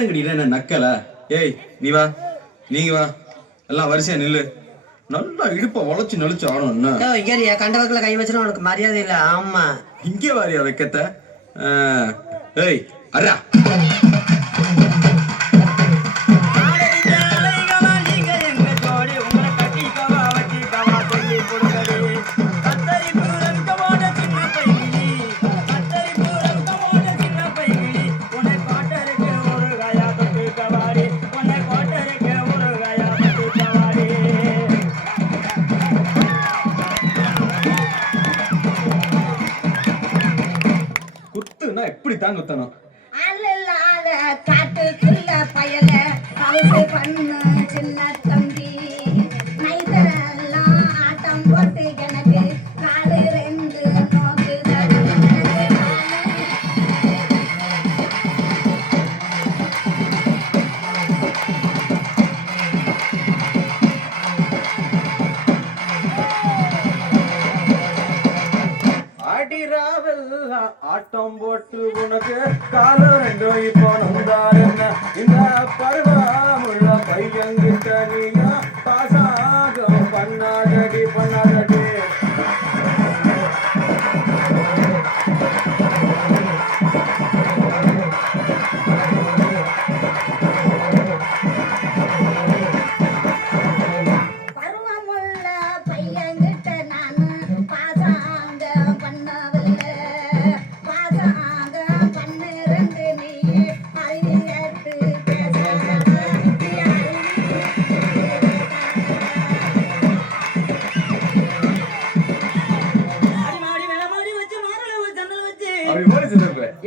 ஆடுங்கடி என்ன நக்கல? ஏய் நீ வா நீங்க வா. எல்லாம் வரிசையா நில்லு. நல்லா இடுப்ப வளைச்சு நெளிச்சு ஆடணும் என்ன? இங்க கண்டவர்களை கை வச்சுனா உனக்கு மரியாதை இல்ல. ஆமா. இங்கே வாரியா வைக்கத்த? ஏய் அரா தான் குத்தணும். அழலாத காட்டுக்குள்ள பயல கவுசு பண்ணு அடிராவெல்லாம் ஆட்டம் போட்டு உனக்கு காலம் ரெண்டும் இப்போ நந்தார் என்ன? இந்த பருவமுள்ள பையன்கிட்ட நீங்க பாசாகம் பண்ணாதடி பண்ணாதடி.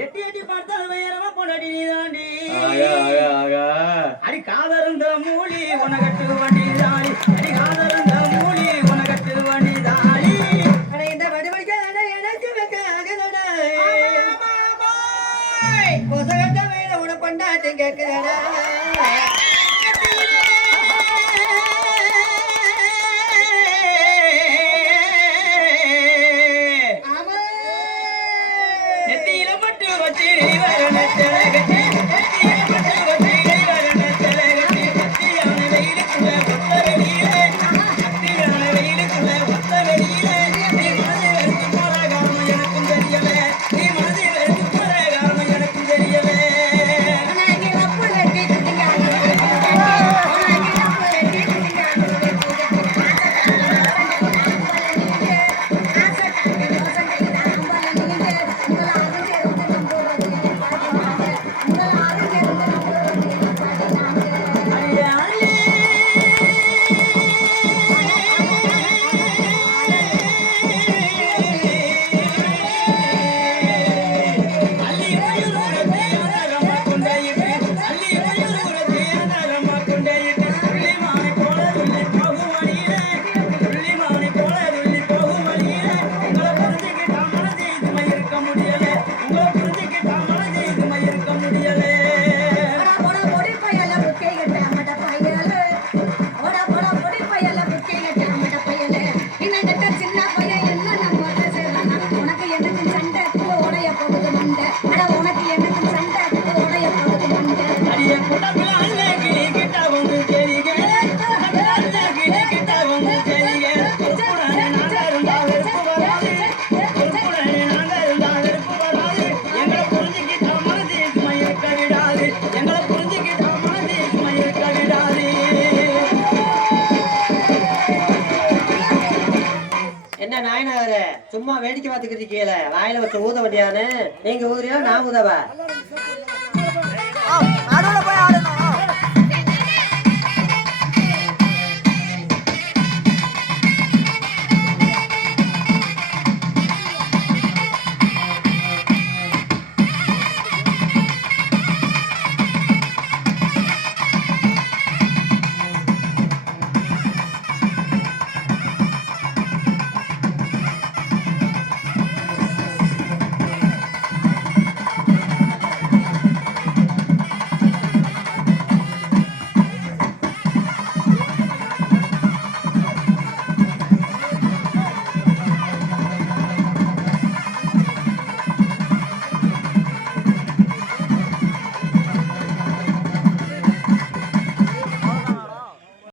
எட்டி எட்டி பார்த்தால் உயரமா ஆகா ஆகா ஆகா அடி காதருந்த மூலி உனகட்டு வண்டி தாளி உன கொண்டாட்டி கேட்கிறடா நெத்தியில என்ன நாயனாரு சும்மா வேடிக்கை பார்த்துக்கிட்டு கீழே வாயில வச்சு ஊத வண்டியானு நீங்க ஊதுறியா நான் ஊதவா?